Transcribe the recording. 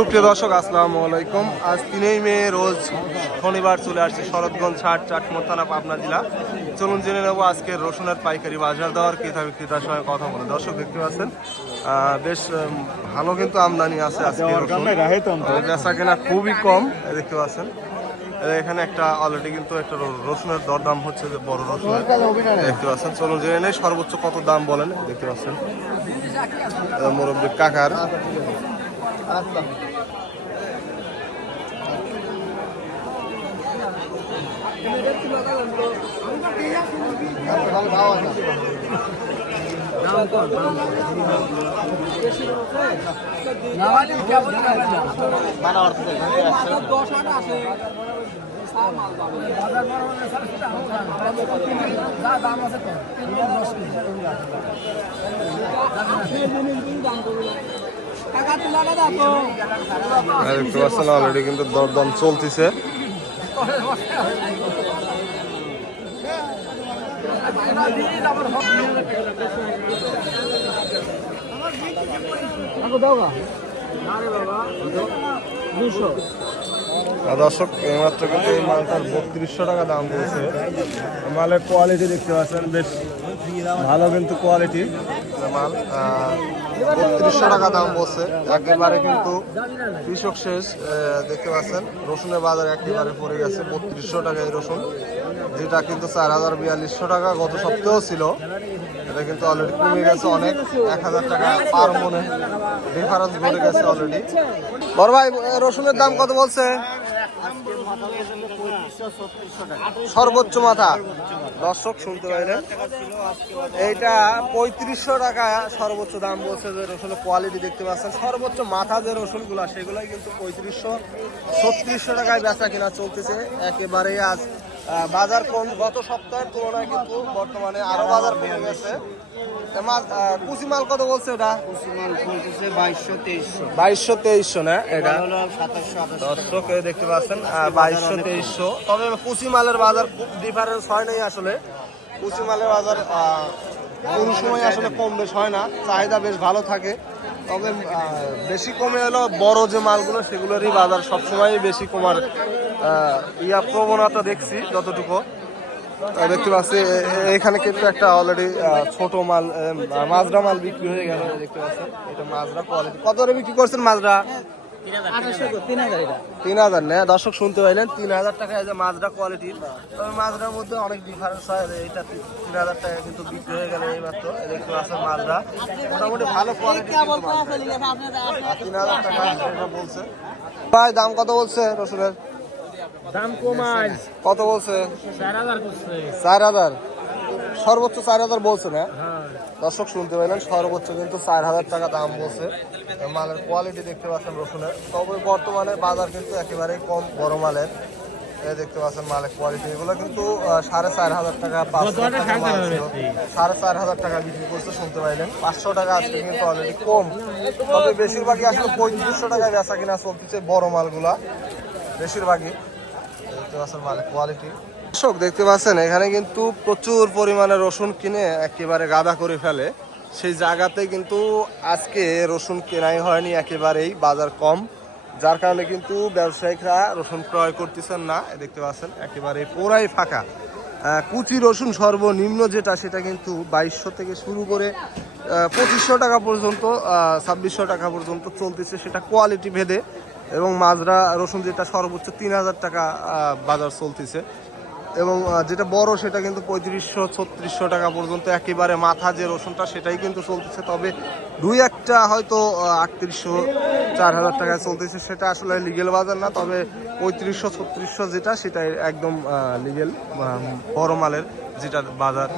সুপ্রিয় দর্শক, আসসালামু আলাইকুম। আজ 3 মে রোজ শনিবার চলে আসছে শরৎগঞ্জ হাট, চাটমোহর থানা, পাবনা জেলা। চলুন জেনে নেবো আজকের রসুনের পাইকারি বাজার দর, ক্রেতার সঙ্গে কথা বলে। দর্শক দেখতে পাচ্ছেন বেশ ভালো কিন্তু আমদানি আছে আজকে রসুন, বেচা কেনা খুবই কম দেখতে পাচ্ছেন। এখানে একটা অলরেডি কিন্তু একটা রসুনের দরদাম হচ্ছে, যে বড় রসুন দেখতে পাচ্ছেন। চলুন জেনে নেই সর্বোচ্চ কত দাম বলেন। দেখতে পাচ্ছেন মুরব্বী কাকার অলরেডি কিন্তু দরদাম চলতেছে। দর্শক এইমাত্র কিন্তু এই মালটার 3200 টাকা দাম বলছে। মালের কোয়ালিটি দেখতে পাচ্ছেন, বেশ ভালো কিন্তু কোয়ালিটি মাল। 3200 টাকা দাম বলছে, একেবারে কিন্তু কৃষক শেষ। দেখতে পাচ্ছেন রসুনের বাজার একেবারে পড়ে গেছে 3200 টাকা এই রসুন, যেটা কিন্তু 4042 টাকা গত সপ্তাহেও ছিল। এটা কিন্তু অলরেডি কমে গেছে অনেক, 1000 টাকা পার মনে ডিফারেন্স ঘটে গেছে অলরেডি। বড় ভাই, রসুনের দাম কত বলছে? সর্বোচ্চ মাথা। দর্শক শুনতে পাইলেন, এইটা 3500 টাকা সর্বোচ্চ দাম বলছে। যে রসুনের কোয়ালিটি দেখতে পাচ্ছেন, সর্বোচ্চ মাথা যে রসুনগুলো সেগুলোই কিন্তু 3500-3600 টাকায় বেচা কিনা চলতেছে। একেবারে আজ বাজার কম, গত সপ্তাহের তুলনায় কিন্তু বর্তমানে আরো বাজার কমে গেছে। কুচি মাল কত বলছে? ওটা 2200-2300 না, এটা দর্শক দেখতে পাচ্ছেন 2200-2300। তবে কুচি মালের বাজার খুব ডিফারেন্স হয় নাই আসলে। কুচি মালের বাজার কোন সময় আসলে কম বেশ হয় না, চাহিদা বেশ ভালো থাকে। তবে বেশি কমে হলো বড় যে মালগুলো সেগুলোরই বাজার সবসময় বেশি কমার প্রবণতা দেখছি যতটুকু দেখতে পাচ্ছি। এখানে কিন্তু একটা অলরেডি ছোট মাল মাজরা মাল বিক্রি হয়ে গেল দেখতে পাচ্ছেন। এটা মাজরা কোয়ালিটি। কত করে বিক্রি করছেন মাজরা? 3000 না, দর্শক শুনতে পাইলেন 3000 টাকা যে মাজরা কোয়ালিটির। তবে মাজরার মধ্যে অনেক ডিফারেন্স হয়। এটা 3000 টাকা কিন্তু বিক্রি হয়ে গেল এই মাত্র। দেখতে পাচ্ছেন মাজরা মোটামুটি ভালো কোয়ালিটি, 3000 টাকা বলছে। ভাই দাম কত বলছে রসুনের? দাম কমাই কত বলছে? 4000 করছে। 4000 সর্বোচ্চ 4000 বলছে না? দর্শক শুনতে পাইলেন, সর্বোচ্চ কিন্তু 4000 টাকা দাম বলছে। মালের কোয়ালিটি দেখতে পাচ্ছেন রসুনের। তবে বর্তমানে বাজার কিন্তু একেবারেই কম বড় মালের। দেখতে পাচ্ছেন মালের কোয়ালিটি, এগুলো কিন্তু 4500 টাকা 4500 টাকা বিক্রি করছে শুনতে পাইলেন। 500 টাকা আজকে কিন্তু অলরেডি কম। তবে বেশিরভাগই আসলে 3500 টাকায় বেচা কিনা চলতেছে বড় মালগুলা বেশিরভাগই। দেখতে পাচ্ছেন মালের কোয়ালিটি। দর্শক দেখতে পাচ্ছেন এখানে কিন্তু প্রচুর পরিমাণে রসুন কিনে একেবারে গাদা করে ফেলে। সেই জায়গাতে কিন্তু আজকে রসুন কেনাই হয়নি, একেবারেই বাজার কম, যার কারণে কিন্তু ব্যবসায়িকরা রসুন ক্রয় করতেছেন না। দেখতে পাচ্ছেন একেবারে পুরাই ফাঁকা। কুচি রসুন সর্বনিম্ন যেটা সেটা কিন্তু 2200 থেকে শুরু করে 2500 টাকা পর্যন্ত, 2600 টাকা পর্যন্ত চলতেছে, সেটা কোয়ালিটি ভেদে। এবং মাজরা রসুন যেটা সর্বোচ্চ 3000 টাকা বাজার চলতেছে। এবং যেটা বড় সেটা কিন্তু 3500-3600 টাকা পর্যন্ত একেবারে মাথা যে রসুনটা সেটাই কিন্তু চলতেছে। তবে দুই একটা হয়তো 3800-4000 টাকায় চলতেছে, সেটা আসলে লিগেল বাজার না। তবে 3500-3600 যেটা সেটাই একদম লিগেল বড় মালের যেটা বাজার।